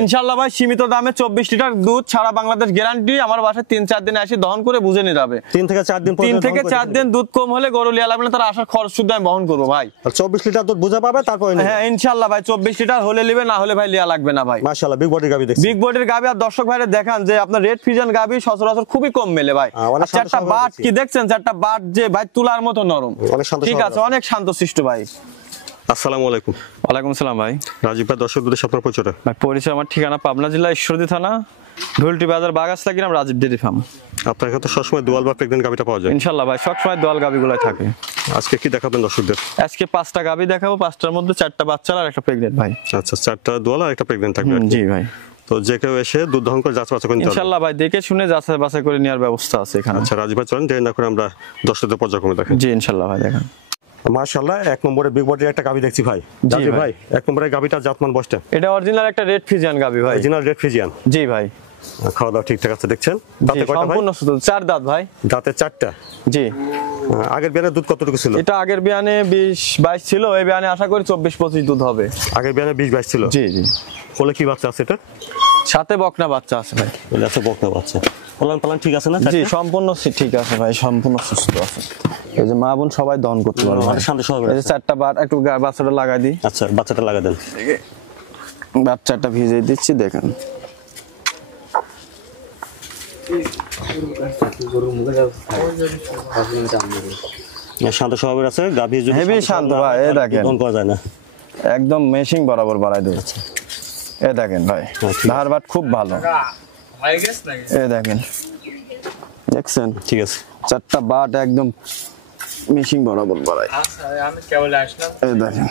ইনশাআল্লাহ ভাই সীমিত দামে 24 লিটার দুধ সারা বাংলাদেশ গ্যারান্টি। আমার বাসায় 3-4 দিনে এসে দহন করে বুঝে নিয়ে যাবে। 3 থেকে 4 দিন পরে 3 থেকে 4 দিন দুধ কম হলে গরু লিয়া লাগবে না, তার আসার খরচ শুদ্ধ আমি বহন করব ভাই। আর 24 লিটার দুধ বুঝে পাবে তারপরে হ্যাঁ ইনশাআল্লাহ ভাই 24 লিটার হলে নেবে, না হলে ভাই লিয়া লাগবে না ভাই। মাশাআল্লাহ বিগ বডির গাবি দেখছি। বিগ বডির গাবি। আর দর্শক ভাইরা দেখান যে আপনার রেড ফিজিয়ান গাবি সচরাচর খুবই কম মেলে ভাই। চারটা বাট কি দেখছেন, চারটা বাট যে ভাই তুলার মতো নরম, ঠিক আছে অনেক শান্তশিষ্ট ভাই। আসসালামু আলাইকুম। ওয়ালাইকুম আসসালাম ভাই। রাজীব ভাই দর্শকদের আপনার পরিচয়? ভাই পরিচয় আমার ঠিকানা পাবনা জেলা ঈশ্বরদী থানা ঢুলটি বাজার বাগাসলা গ্রাম রাজীব ডেইরি ফার্ম। আপনার কাছে সবসময় দুয়াল বা প্রেগন্যান্ট গাবিটা পাওয়া যায়? ইনশাআল্লাহ ভাই সবসময় দোয়াল গাবিগুলো থাকে। আজকে কি দেখাবেন দর্শকদের? আজকে 5টা গাবি দেখাবো, 5টার মধ্যে 4টা বাচ্চা আর একটা প্রেগন্যান্ট ভাই। আচ্ছা 4টা দোয়াল আর একটা প্রেগন্যান্ট থাকবে? জি ভাই। তো যে কেউ এসে দুধ দহন করে যাচাই বাছাই করে নিতে পারবে ইনশাআল্লাহ ভাই, দেখে শুনে যাচাই বাছাই করে নেওয়ার ব্যবস্থা আছে এখানে। আচ্ছা রাজীব ভাই চলেন দেরি না করে আমরা দর্শকদের পর্যায়ক্রমে দেখেন। জি ইনশাআল্লাহ ভাই দেখেন। মাশাআল্লাহ এক নম্বরে বিগ বডির একটা গাবি দেখছি ভাই। জি ভাই এক নম্বরে গাবিটা জাতমান বসটা? এটা অরিজিনাল একটা রেড ফিজিয়ান গাবি ভাই। Original red Friesian? জি ভাই। খাওয়া দাওয়া ঠিকঠাক আছে দেখছেন? দাঁতে কয়টা ভাই? সম্পূর্ণ সুস্থ, 4 দাঁত ভাই। দাঁতে 4টা? জি। আগের বিয়ানে দুধ কতটুকু ছিল? এটা আগের বিয়ানে 20-22 ছিল, এই বিয়ানে আশা করি 24-25 দুধ হবে। আগের বিয়ানে 20-22 ছিল? জি জি। কোলে কি বাচ্চা আছে এটা? সাথে বকনা বাচ্চা আছে ভাই। এটা আছে বকনা বাচ্চা। পালন পালন ঠিক আছে না? জি সম্পূর্ণ ঠিক আছে ভাই, সম্পূর্ণ সুস্থ আছে। এই যে মা বোন সবাই দহন করতে পারবে। আমাদের সামনে সবাই। এই যে 4টা বার একটু বাচ্চাটা লাগাই দিই। আচ্ছা বাচ্চাটা লাগা দেন। বাচ্চাটা ভিজিয়ে দিচ্ছি দেখেন। শান্ত স্বভাবের আছে গাভী, যদি হেভি শান্ত ভাই। এই দেখেন দহন করা যায় না, একদম মেশিং বরাবর বাড়াই দিচ্ছে। এই দেখেন ভাই ধার বাট খুব ভালো। এই দেখেন দেখছেন? ঠিক আছে 4টা বাট একদম মেশিং বরাবর বাড়াই। আমি কেবল আসলাম। এই দেখেন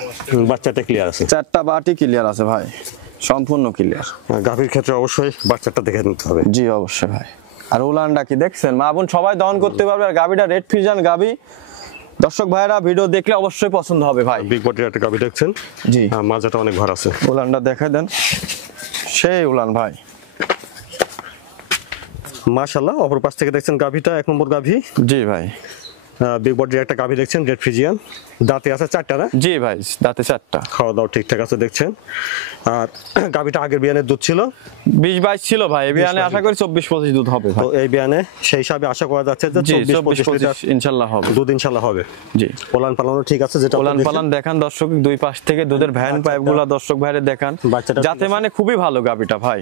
বাচ্চাটা ক্লিয়ার আছে? 4টা বাটই ক্লিয়ার আছে ভাই, সম্পূর্ণ ক্লিয়ার। গাভীর ক্ষেত্রে অবশ্যই বাচ্চাটা দেখে নিতে হবে। জি অবশ্যই ভাই। আর উলানটা কি দেখছেন? মা বোন সবাই দহন করতে পারবে। আর গাভীটা রেড ফিজিয়ান গাভী। দর্শক ভাইরা ভিডিও দেখলে অবশ্যই পছন্দ হবে ভাই। বিগ বডির একটা গাভী দেখছেন? জি। মাজাটা অনেক ভর আছে। উলানটা দেখাই দেন, সেই উলান ভাই। মাশাআল্লাহ অপর পাশ থেকে দেখছেন গাভীটা 1 নম্বর গাভী। জি ভাই। বিগ বডির একটা গাভী দেখছেন রেড ফিজিয়ান। দাঁতে আছে 4টা না? জি ভাই দাঁতে 4টা। খাওয়া দাওয়া ঠিকঠাক আছে দেখছেন। আর গাভীটা আগের বিয়ানের দুধ ছিল 20-22 ছিল ভাই, এই বিয়ানে আশা করি 24-25 দুধ হবে ভাই। তো এই বিয়ানে সেই হিসাবে আশা করা যাচ্ছে যে 24-25 লিটার ইনশাআল্লাহ হবে, দুধ ইনশাআল্লাহ হবে। জি। ওলান পালানো ঠিক আছে? যেটা ওলান পালান দেখান দর্শক, দুই পাশ থেকে দুধের ভ্যান পাইপগুলো দর্শক ভাইরে দেখান, যাতে মানে খুবই ভালো গাভীটা ভাই।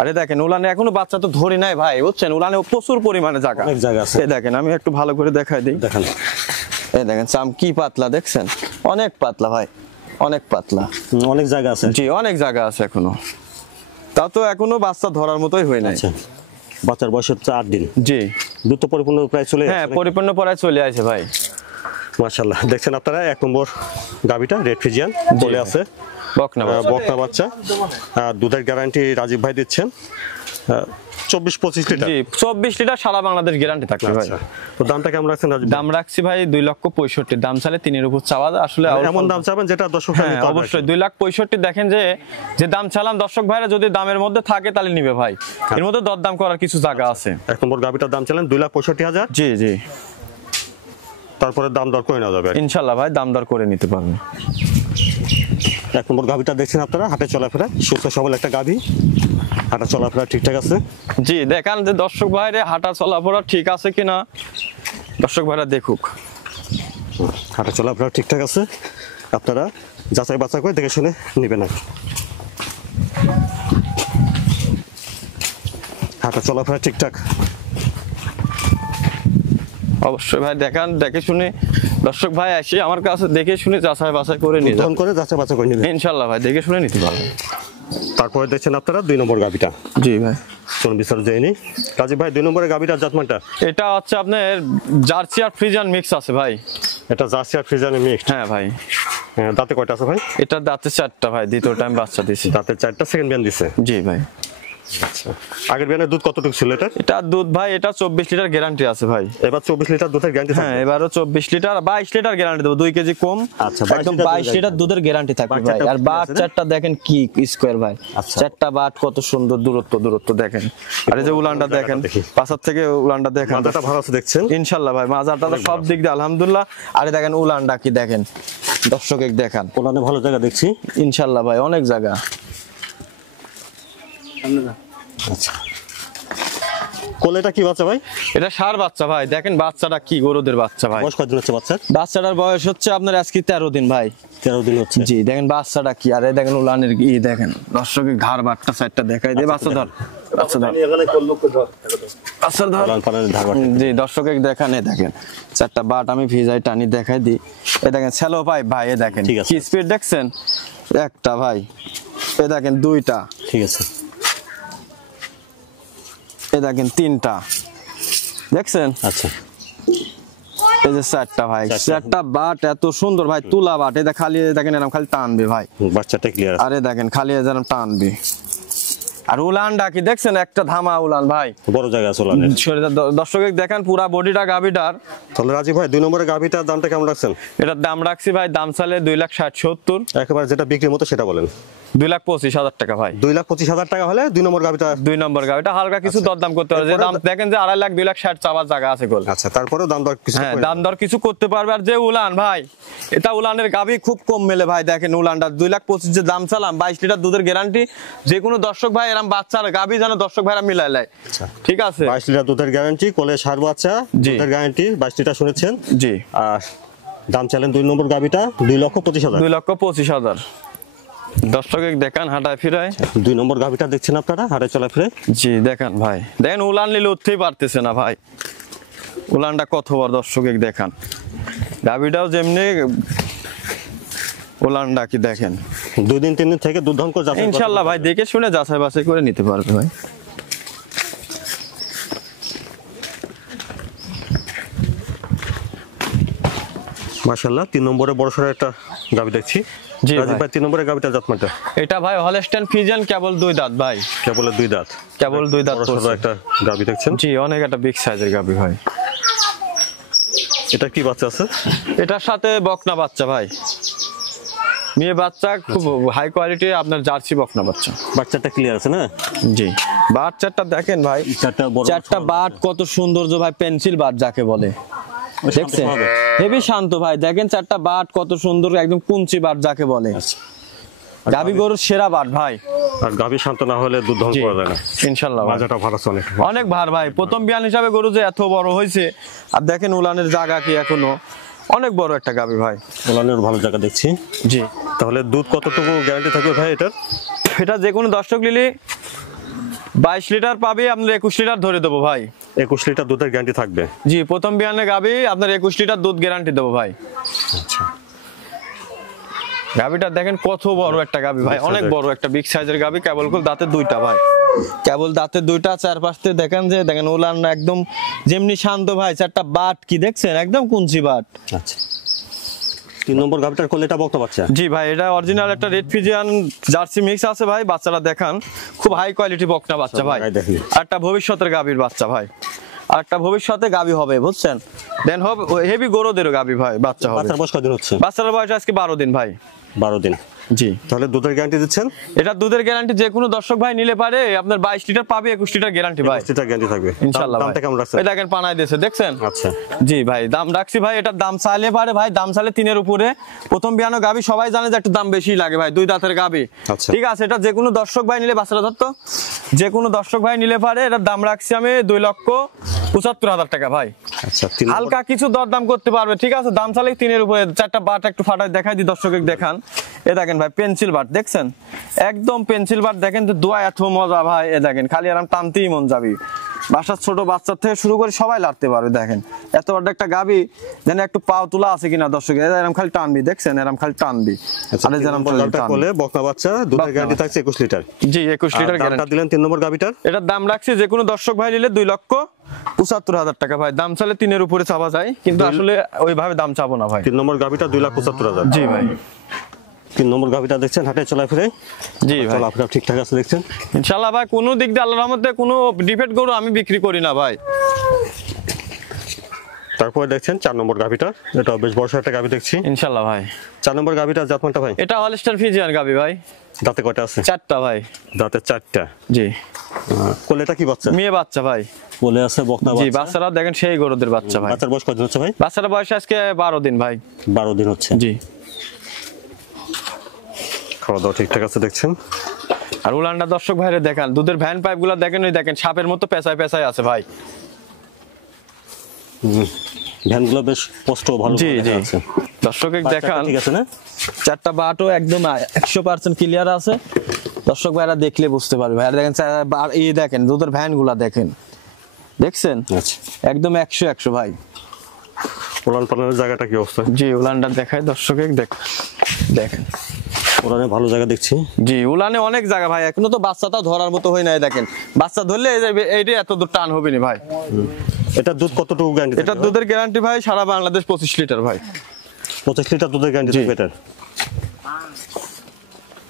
আরে দেখেন উলানে এখনো বাচ্চা তো ধরি নাই ভাই, বুঝছেন? উলানে প্রচুর পরিমাণে জায়গা, অনেক জায়গা আছে। এই দেখেন আমি একটু ভালো করে দেখাই দিই। দেখেন এই দেখেন চাম কি পাতলা দেখছেন? অনেক পাতলা ভাই, অনেক পাতলা। অনেক জায়গা আছে? জি অনেক জায়গা আছে এখনো। তা তো এখনো বাচ্চা ধরার মতোই হয় নাই। আচ্ছা বাচ্চার বয়স হচ্ছে 8 দিন? জি। দুধ তো পরিপূর্ণ প্রায় চলে? হ্যাঁ পরিপূর্ণ পরায় চলে আসে ভাই। মাশাআল্লাহ দেখছেন আপনারা 1 নম্বর গাভীটা রেড ফিজিয়ান চলে আছে, বকনা বাচ্চা। দুধের গ্যারান্টি রাজীব ভাই দিচ্ছেন 24-25 লিটার? জি 24 লিটার সারা বাংলাদেশ গ্যারান্টি থাকবে ভাই। তো দামটা কেমন রাখছেন রাজীব? দাম রাখছি ভাই 2,65,000। দাম চালে 3-এর উপর চাওয়া আসলে এমন দাম চাবেন যেটা দর্শক ভাই নিতে পারবে? অবশ্যই 2,65,000 দেখেন যে দাম চালান দর্শক ভাইরা যদি দামের মধ্যে থাকে তাহলে নিবে ভাই। এর মধ্যে দরদাম করার কিছু জায়গা আছে। 1 নম্বর গাভীটার দাম চালেন 2,65,000? জি জি। তারপরে দাম দর করে নেওয়া যাবে ইনশাআল্লাহ ভাই, দাম দর করে নিতে পারবেন। 1 নম্বর গাভীটা দেখছেন আপনারা, হাটে চলাফেরা সুস্থ সবল একটা গাভী, হাঁটা চলাফেরা ঠিকঠাক আছে? জি দেখান যে দর্শক ভাইরে হাঁটা চলাফেরা ঠিক আছে কিনা দর্শক ভাইরা দেখুক। হাঁটা চলাফেরা ঠিকঠাক আছে, আপনারা যাচাই বাছাই করে দেখে শুনে নেবেন। আর হাঁটা চলাফেরা ঠিকঠাক অবশ্যই ভাই দেখান, দেখে শুনে দর্শক ভাই আসি আমার কাছে দেখে শুনে যাচাই বাছাই করে নিয়ে দহন করে যাচাই বাছাই করে নেবেন ইনশাআল্লাহ ভাই, দেখে শুনে নিতে পারবেন। তারপরে দেখছেন আপনারা 2 নম্বর গাভীটা। জি ভাই চলুন বিস্তারিত জেনে নিই। রাজীব ভাই 2 নম্বরের গাভীটার জাতমানটা? এটা হচ্ছে আপনার জার্সি আর ফ্রিজিয়ান মিক্স আছে ভাই। এটা জার্সি আর ফ্রিজিয়ান মিক্স? হ্যাঁ ভাই। দাঁতে কয়টা আছে ভাই? এটা দাঁতে 4টা ভাই, দ্বিতীয় টাইম বাচ্চা দিছি। দাঁতে 4টা, সেকেন্ড বিয়ান দিছে? জি ভাই। আচ্ছা আগের বিয়ানের দুধ কতটুকু ছিল এটা? এটা দুধ ভাই এটা 24 লিটার গ্যারান্টি আছে ভাই। এবার 24 লিটার দুধের গ্যারান্টি? হ্যাঁ এবারও 24 লিটার 22 লিটার গ্যারান্টি দেব, 2 কেজি কম। আচ্ছা একদম 22 লিটার দুধের গ্যারান্টি থাকবে ভাই। আর বাট 4টা দেখেন কি স্কয়ার ভাই, 4টা বাট কত সুন্দর দূরত্ব দেখেন। আর এই যে উলানটা দেখেন, পাশার থেকে উলানটা দেখেন, মাজাটা ভালো আছে দেখছেন? ইনশাআল্লাহ ভাই মাজাটা সব দিক দিয়ে আলহামদুলিল্লাহ। আরে দেখেন উলানটা কি দেখেন, দর্শক দেখান। উলানে ভালো জায়গা দেখছি ইনশাআল্লাহ ভাই, অনেক জায়গা। আচ্ছা, কোলেটা কি বাচ্চা ভাই? এটা ষাঁড় বাচ্চা ভাই, দেখেন বাচ্চাটা কি গরুদের বাচ্চা ভাই। বয়স কতদিন হচ্ছে বাচ্চার? বাচ্চাটার বয়স হচ্ছে আপনার আজকে 13 দিন ভাই। 13 দিন হচ্ছে। জি দেখেন বাচ্চাটা কি, আরে দেখেন উলানের ই দেখেন, দর্শকের ঘাড় বাটটা সাইডটা দেখাই দে। বাচ্চা ধর, বাচ্চা ধর, বাচ্চা ধর। লাল পানের ধারবাট। জি দর্শকের দেখান, এ দেখেন চারটা বাট আমি ভিজাই টানি দেখাই দিই। এ দেখেন স্যালো পাই ভাই, এ দেখেন ঠিক আছে। কি স্পিড দেখছেন, একটা ভাই, এ দেখেন দুইটা, ঠিক আছে। এ দেখেন তিনটা, দেখছেন? আচ্ছা, এই যে চারটা ভাই, চারটা। চারটা বাট এত সুন্দর ভাই, তুলা বাট। এটা খালি দেখেন এরকম খালি টানবে ভাই, বাচ্চাটা ক্লিয়ার আছে। আরে দেখেন খালি যেরকম টানবে। আর উলানটা কি দেখছেন, একটা ধামা উলান ভাই, বড় জায়গা আছে ওলানের। দর্শকের দেখেন পুরা বডিটা গাবিটার। তাহলে রাজীব ভাই 2 নম্বরের গাভিটার দামটা কেমন রাখছেন? এটার দাম রাখছি ভাই, দাম চালে 2,60,70, একেবারে যেটা বিক্রির মতো সেটা বলেন। 2,25,000 টাকা ভাই। 2,25,000 টাকা হলে 2 নম্বর গাভিটা। 2 নম্বর গাবিটা হালকা কিছু দরদাম করতে পারবে, যে দাম দেখেন যে 2.5 লাখ 2,60,000 চাওয়ার জায়গা আছে গোল। আচ্ছা, তারপরেও দাম দর কিছু হ্যাঁ করে দাম দর কিছু করতে পারবে। আর যে উলান ভাই, এটা উলানের গাবি খুব কম মেলে ভাই, দেখেন উলানটা 2,25,000 যে দাম চালাম, 22 লিটার দুধের গ্যারান্টি। যে কোনো দর্শক ভাই এরকম বাচ্চার গাবি যেন দর্শক ভাইরা মিলাই লাই, ঠিক আছে? 22 লিটার দুধের গ্যারান্টি, কোলে ষাঁড় বাচ্চা, জি। দুধের গ্যারান্টি 22 লিটার শুনেছেন। জি আর দাম চাইলেন 2 নম্বর গাভিটা 2,25,000। 2,25,000 দর্শক দেখান হাঁটায় ফিরায়। 2 নম্বর গাভিটা দেখছেন আপনারা হাটে চলা ফিরে। জি দেখেন ভাই, দেখেন উলান নিলে উঠতেই পারতেছে না ভাই, উলানটা কত বড় দর্শক দেখান। গাবিটাও যেমনি, উলানটা কি দেখেন। 2 দিন 3 দিন থেকে দুধ দহন করে যাচ্ছে ইনশাল্লাহ ভাই দেখে শুনে যাচাই বাছাই করে নিতে পারবে ভাই। মাশাআল্লাহ। 3 নম্বরে বড়সড় একটা গাভি দেখছি। জি রাজীব ভাই। ভাই 3 নম্বরের গাভিটা জাতমানটা এটা ভাই হলস্টাইন ফ্রিজিয়ান, কেবল 2 দাঁত ভাই, কেবল 2 দাঁত। কেবল 2 দাঁত বড়সড় পড়ছে। একটা গাভি দেখছেন। জি অনেক একটা বিগ সাইজের গাবি ভাই। এটা কি বাচ্চা আছে? এটার সাথে বকনা বাচ্চা ভাই, মেয়ে বাচ্চা, খুব হাই কোয়ালিটি আপনার জার্সি বকনা বাচ্চা। বাচ্চাটা ক্লিয়ার আছে না? জি বাচ্চাটা দেখেন ভাই, চারটা বাট কত সৌন্দর্য ভাই, পেন্সিল বাট যাকে বলে, দেখছেন? হেভি শান্ত ভাই, দেখেন চারটা বাট কত সুন্দর, একদম কুঞ্চি বাট যাকে বলে। গাবি গরুর সেরা বাট ভাই। আর গাভি শান্ত না হলে দুধ দহন করা যায় না। ইনশাআল্লাহ ভাই। বাজারটা ভালো চলে। অনেক ভার ভাই, প্রথম বিয়ান হিসাবে গরু যে এত বড় হয়েছে, আর দেখেন উলানের জায়গা কি এখনো, অনেক বড় একটা গাবি ভাই। ওলানের ভালো জায়গা দেখছি। জি তাহলে দুধ কতটুকু গ্যারান্টি থাকবে ভাই এটার? এটা যে কোনো দর্শক নিলে 22 লিটার পাবে, আপনার 21 লিটার ধরে দেবো ভাই। 21 লিটার দুধের গ্যারান্টি থাকবে। জি প্রথম বিয়ানে গাবি আপনার 21 লিটার দুধ গ্যারান্টি দেবো ভাই। আচ্ছা, গাবিটা দেখেন কত বড় একটা গাবি ভাই, অনেক বড় একটা বিগ সাইজের গাবি, কেবল দাঁতের 2টা ভাই, কেবল দাঁতের 2টা। চারপাশে দেখেন যে দেখেন উলান একদম যেমনি শান্ত ভাই, চারটা বাট কি দেখছেন, একদম কুঞ্চি বাট। আচ্ছা। 3 নম্বর গাভিটার কোলেটা বকনা বাচ্চা। জি ভাই, এটা অরিজিনাল একটা রেড ফিজিয়ান জার্সি মিক্স আছে ভাই। বাচ্চারা দেখান খুব হাই কোয়ালিটি বকনা বাচ্চা ভাই, আর একটা ভবিষ্যতের গাবির বাচ্চা ভাই, আর একটা ভবিষ্যতে গাবি হবে বুঝছেন। দেন হবে হেভি গরুদেরও গাবি ভাই, বাচ্চা হবে। বাচ্চার বয়স কতদিন হচ্ছে? বাচ্চার বয়স আজকে 12 দিন ভাই। 12 দিন। জি তাহলে দুধের গ্যারান্টি দিচ্ছেন? এটা দুধের গ্যারান্টি যে কোনো দর্শক ভাই নিলে পারে, আপনার 22 লিটার পাবে, 21 লিটার গ্যারান্টি ভাই। 21 লিটার গ্যারান্টি থাকবে। ইনশাআল্লাহ দামটা কেমন রাখছেন? এই দেখেন পানায় দিয়েছে, দেখছেন? আচ্ছা। জি ভাই দাম রাখছি ভাই, এটার দাম চাইলে পারে ভাই, দাম চাইলে 3-এর উপরে। প্রথম বিয়ানো গাবি সবাই জানে যে একটু দাম বেশি লাগে ভাই, 2 দাঁতের গাবি। আচ্ছা। ঠিক আছে, এটা যে কোনো দর্শক ভাই নিলে, বাচ্চাটা ধরতো, যে কোনো দর্শক ভাই নিলে পারে, এটার দাম রাখছি আমি 2,75,000 টাকা ভাই। আচ্ছা, 3 হালকা কিছু দরদাম করতে পারবে, ঠিক আছে? দাম চাইলে 3-এর উপরে। চারটা বাট একটু ফাটায় দেখাই দিই দর্শক দেখান। এ দেখেন ভাই পেন্সিল বাট দেখছেন, একদম পেন্সিল বাট দেখেন তো, দোয়া এত মজা ভাই। এ দেখেন খালি আরাম টানতেই মন যাবি, বাসার ছোট বাচ্চার থেকে শুরু করে সবাই লাড়তে পারবে। দেখেন এত বড় একটা গাবি, যেন একটু পাও তোলা আছে কিনা দর্শক, এরকম খালি টানবি, দেখছেন এরকম খালি টানবি। আরে যেরকম কোলে বকনা বাচ্চা, দুধের গ্যারান্টি থাকছে 21 লিটার। জি 21 লিটার দামটা গ্যারান্টি দিলেন 3 নম্বর গাভিটার। এটার দাম রাখছি যে কোনো দর্শক ভাই নিলে 2,75,000 টাকা ভাই। দাম চাইলে 3-এর উপরে চাওয়া যায়, কিন্তু আসলে ওইভাবে দাম চাবো না ভাই। 3 নম্বর গাভিটা 2,75,000। জি ভাই। 3 নম্বর গাভিটা দেখছেন হাটে চলাফেরে? জি ভাই চলাফেরা ঠিকঠাক আছে দেখছেন? ইনশাআল্লাহ ভাই, কোনো দিক দিয়ে আল্লাহর রহমতে কোনো ডিফেক্ট গরু আমি বিক্রি করি না ভাই। তারপরে দেখছেন 4 নম্বর গাভিটা, এটা বেশ বড় একটা গাভি দেখছি। ইনশাআল্লাহ ভাই। 4 নম্বর গাভিটা জাতমানটা ভাই? এটা হলস্টাইন ফ্রিজিয়ান গাবি ভাই। দাঁতে কয়টা আছে? 4টা ভাই। দাঁতে 4টা। জি কোলেটা কি বাচ্চা? মেয়ে বাচ্চা ভাই। কোলে আছে বকনা জি বাচ্চা। বাচ্চারা দেখেন সেই গরুদের বাচ্চা ভাই। বাচ্চার বয়স কত হচ্ছে ভাই? বাচ্চার বয়স আজকে 12 দিন ভাই। 12 দিন হচ্ছে। জি খাওয়া দাওয়া ঠিকঠাক আছে দেখছেন? আর উলানটা দর্শক ভাইরে দেখান, দুধের ভ্যান পাইপ গুলা দেখেন, ওই দেখেন সাপের মতো পেঁচায় পেঁচায় আছে ভাই। ভ্যানগুলো বেশ স্পষ্ট ভালো জি জি আছে। দর্শকে দেখান, ঠিক আছে না? চারটা বাটও একদম 100% ক্লিয়ার আছে। দর্শক ভাইরা দেখলে বুঝতে পারবে ভাই। আর দেখেন এই দেখেন দুধের ভ্যান গুলা দেখেন, দেখছেন আচ্ছা, একদম 100 ভাই। উলান পালানের জায়গাটা কি অবস্থা? জি উলানটা দেখায় দর্শকে, দেখেন উলানে ভালো জায়গা দেখছি। জি উলানে অনেক জায়গা ভাই, এখনো তো বাচ্চাটাও ধরার মতো হয় নাই। দেখেন বাচ্চা ধরলে এইটা এত দূর টান হবে না ভাই। এটা দুধ কতটুকু গ্যারান্টি? এটা দুধের গ্যারান্টি ভাই সারা বাংলাদেশ 25 লিটার ভাই। 25 লিটার দুধের গ্যারান্টি জি। থাকবে এটার।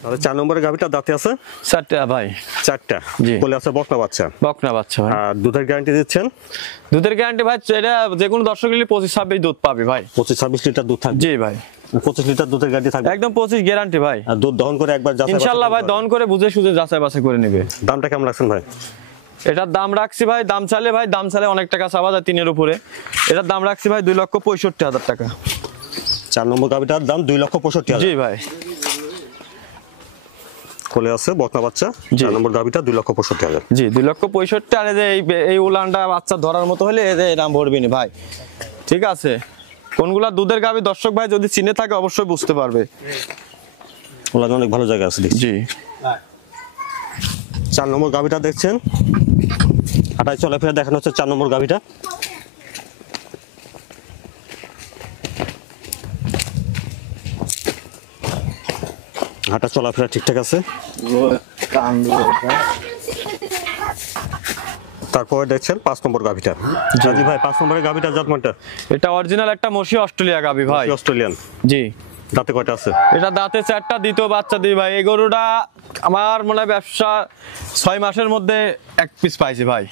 তাহলে 4 নম্বরের গাভিটা দাঁতে আছে 4টা ভাই। 4টা, জি। কোলে আছে বকনা বাচ্চা। বকনা বাচ্চা ভাই। আর দুধের গ্যারান্টি দিচ্ছেন? দুধের গ্যারান্টি ভাই এটা যে কোনো দর্শক নিলে 25-26 দুধ পাবে ভাই। 25-26 লিটার দুধ থাকবে। জি ভাই 25 লিটার দুধের গ্যারান্টি থাকবে একদম 25 গ্যারান্টি ভাই। আর দুধ দহন করে একবার যাচাই ইনশাআল্লাহ ভাই দহন করে বুঝে সুঝে যাচাই বাছাই করে নেবে। দামটা কেমন রাখছেন ভাই? এটার দাম রাখছি ভাই, দাম চালে অনেক টাকা চাওয়া যায় 3-এর উপরে। এটার দাম রাখছি ভাই 2,65,000 টাকা। 4 নম্বর গাভিটার দাম 2,65,000। জি ভাই কোলে আছে বকনা বাচ্চা। জি। 4 নম্বর গাভিটা 2,65,000। জি 2,65,000। আর এই যে এই উলানটা বাচ্চা ধরার মতো হলে এই যে দাম ভরবি না ভাই, ঠিক আছে? কোনগুলা দুধের গাভী দর্শক ভাই যদি চিনে থাকে অবশ্যই বুঝতে পারবে। উলানে অনেক ভালো জায়গা আছে দেখছি। জি 4 নম্বর গাভিটা দেখছেন, হাঁটায় চলাফেরা দেখানো হচ্ছে 4 নম্বর গাভিটা। হাঁটা চলাফেরা ঠিকঠাক আছে। তারপরে দেখছেন 5 নম্বর গাভিটা। জি ভাই 5 নম্বরের গাভিটা জাতমানটা? এটা অরিজিনাল একটা মশি অস্ট্রেলিয়া গাভী ভাই। অস্ট্রেলিয়ান। জি দাঁতে কয়টা আছে? এটা দাঁতে 4টা, দ্বিতীয় বাচ্চা দিই ভাই। এই গরুটা আমার মনে হয় ব্যবসা 6 মাসের মধ্যে এক পিস পাইছি ভাই।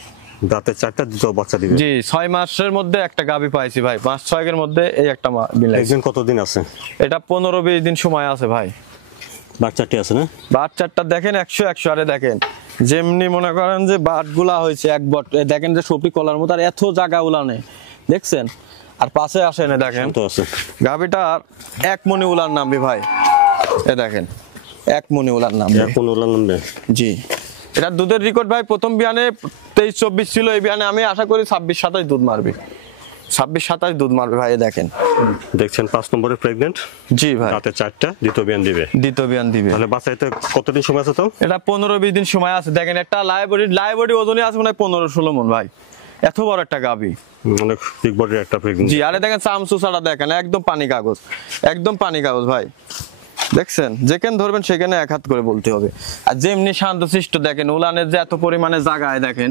দাঁতে 4টা, দুটো বাচ্চা দিবে। জি 6 মাসের মধ্যে একটা গাভী পাইছি ভাই। 5-6 এর মধ্যে এই একটা বিলাই। একদিন কতদিন আছে? এটা 15-20 দিন সময় আছে ভাই। বাচ্চাটি আছে না? বাচ্চাটা দেখেন 100 আরে দেখেন যেমনি মনে করেন যে বাটগুলা হয়েছে এক বট, দেখেন যে সপি কলার মতো, আর এত জায়গা উলানে দেখছেন। আর পাশে আসে না দেখেন তো আছে গাভীটার 1 মণি উলান নামবে ভাই। এ দেখেন 1 মণি উলান নামবে। কোন উলান নামবে? জি এটা দুধের রেকর্ড ভাই। প্রথম বিয়ানে 23-24 ছিল, এই বিয়ানে আমি আশা করি 26-27 দুধ মারবে। 26-27 দুধ মারবে ভাই। দেখেন দেখছেন 5 নম্বরে প্রেগন্যান্ট। জি ভাই দাঁতে 4টা, দ্বিতীয় বিয়ান দিবে। দ্বিতীয় বিয়ান দিবে। তাহলে বাচ্চাতে কতদিন সময় আছে তো? এটা 15-20 দিন সময় আছে। দেখেন একটা লাইবডি ওজনই আছে মানে 15-16 মণ ভাই। এত বড় একটা গাভী, অনেক বিগ বডির একটা প্রেগন্যান্ট। জি আরে দেখেন চামচুসাটা দেখেন একদম পানি কাগজ, একদম পানি কাগজ ভাই। দেখছেন যেখানে ধরবেন সেখানে এক হাত করে বলতে হবে। আর যেমনি শান্তশিষ্ট দেখেন উলানের যে এত পরিমাণে জায়গায় দেখেন,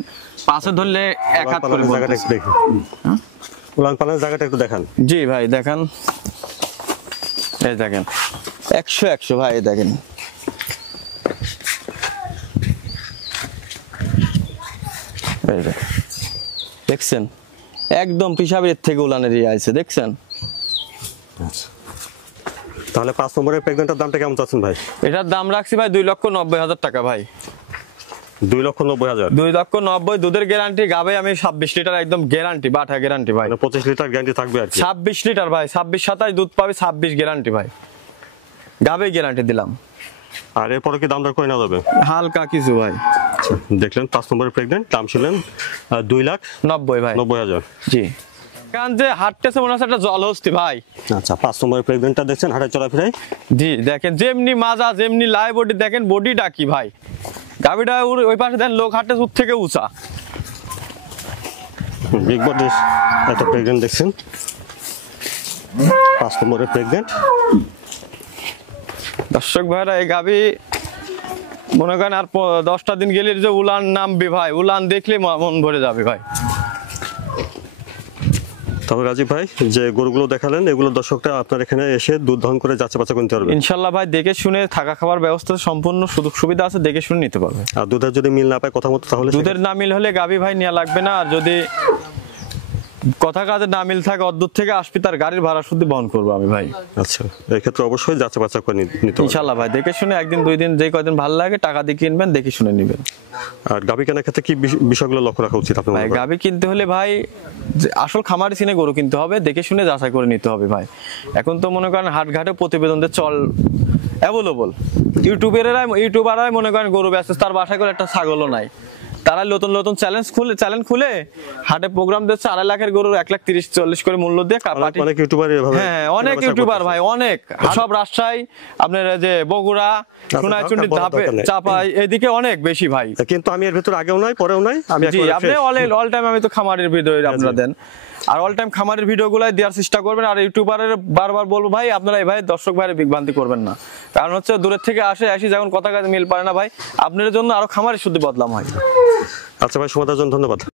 পাশে ধরলে এক হাত করে জায়গাটা বলতে। একটু দেখুন। উলান পালানের জায়গাটা একটু দেখান। জি ভাই দেখেন, এই দেখেন 100 ভাই। এই দেখেন এই দেখেন, দেখছেন একদম পিসাবের থেকে উলানের ইয়ে আছে দেখছেন। তাহলে 5 নম্বরের প্রেগন্যান্টের দামটা কেমন চাচ্ছেন ভাই? এটার দাম রাখছি ভাই 2,90,000 টাকা ভাই। 2,90,000। 2,90,000 দুধের গ্যারান্টি গাবে আমি 26 লিটার একদম গ্যারান্টি, বাটা গ্যারান্টি ভাই। 25 লিটার গ্যারান্টি থাকবে আর কি। 26 লিটার ভাই, 26-27 দুধ পাবে, 26 গ্যারান্টি ভাই। গাবে গ্যারান্টি দিলাম। আর এরপরে কি দাম দর করে নেওয়া যাবে? হালকা কিছু ভাই। দেখলেন 5 নম্বরের প্রেগন্যান্ট, দাম ছিলেন 2,90,000 ভাই। 2,90,000। জি কারণ যে হাঁটতেছে মনে হচ্ছে একটা জলহস্তি ভাই। আচ্ছা 5 নম্বরের প্রেগন্যান্টটা দেখছেন হাঁটায় চলাফেরায়? জি দেখেন যেমনি মাজা যেমনি লাই বডি, দেখেন বডিটা কি ভাই। গাবিটা ওই পাশে দেন লোক হাঁটে উঠ থেকে উঁচা। বিগ বডির একটা প্রেগন্যান্ট দেখছেন, 5 নম্বরের প্রেগন্যান্ট। দর্শক ভাইরা এই গাবি মনে করেন আর 10টা দিন গেলে যে উলান নামবে ভাই, উলান দেখলে মন ভরে যাবে ভাই। তবে রাজীব ভাই যে গরুগুলো দেখালেন এগুলো দর্শকরা আপনার এখানে এসে দুধ দহন করে যাচাই বাছাই করতে পারবে ইনশাল্লাহ ভাই। দেখে শুনে থাকা খাওয়ার ব্যবস্থা সম্পূর্ণ সুযোগ সুবিধা আছে, দেখে শুনে নিতে পারবে। আর দুধের যদি মিল না পায় কথা মতো তাহলে দুধের না মিল হলে গাবি ভাই নেওয়া লাগবে না। আর যদি কথা কাজে না মিল থাকে অদ্ভুত থেকে আসবি, তার গাড়ির ভাড়া শুধু বহন করবো আমি ভাই। আচ্ছা এই ক্ষেত্রে অবশ্যই যাচাই বাছাই করে নিতে হবে ইনশাল্লাহ ভাই দেখে শুনে একদিন 2 দিন যে কয়দিন ভালো লাগে টাকা দিয়ে কিনবেন, দেখে শুনে নেবেন। আর গাভী কেনার ক্ষেত্রে কি বিষয়গুলো লক্ষ্য রাখা উচিত আপনার ভাই গাবি কিনতে হলে ভাই আসল খামারি চিনে গরু কিনতে হবে, দেখে শুনে যাচাই করে নিতে হবে ভাই। এখন তো মনে করেন হাটঘাটে প্রতিবেদনদের চল অ্যাভেলেবল। ইউটিউবাররাই মনে করেন গরু ব্যস্ত, তার বাসায় করে একটা ছাগলও নাই, তারা নতুন নতুন চ্যালেঞ্জ খুলে হাটে প্রোগ্রাম দিচ্ছে, 2.5 লাখের গরু 1,30,40 করে মূল্য দিয়ে অনেক ইউটিউবার এভাবে হ্যাঁ অনেক ইউটিউবার ভাই, অনেক সব রাজশাহী আপনার যে বগুড়া সোনাইচুন্ডি চাপাই এদিকে অনেক বেশি ভাই। কিন্তু আমি এর ভিতর আগেও নাই পরেও নাই, আমি জি আপনি অল টাইম, আমি তো খামারের ভিডিও আপনারা দেন, আর অল টাইম খামারের ভিডিওগুলাই দেওয়ার চেষ্টা করবেন। আর ইউটিউবারের বারবার বলবো ভাই আপনারা এই ভাই দর্শক ভাইয়ের বিভ্রান্তি করবেন না, কারণ হচ্ছে দূরের থেকে আসি যখন কথা কাজে মিল পারে না ভাই, আপনাদের জন্য আরো খামারের শুদ্ধ বদলাম হয়। আচ্ছা ভাই, সময় দেওয়ার জন্য ধন্যবাদ।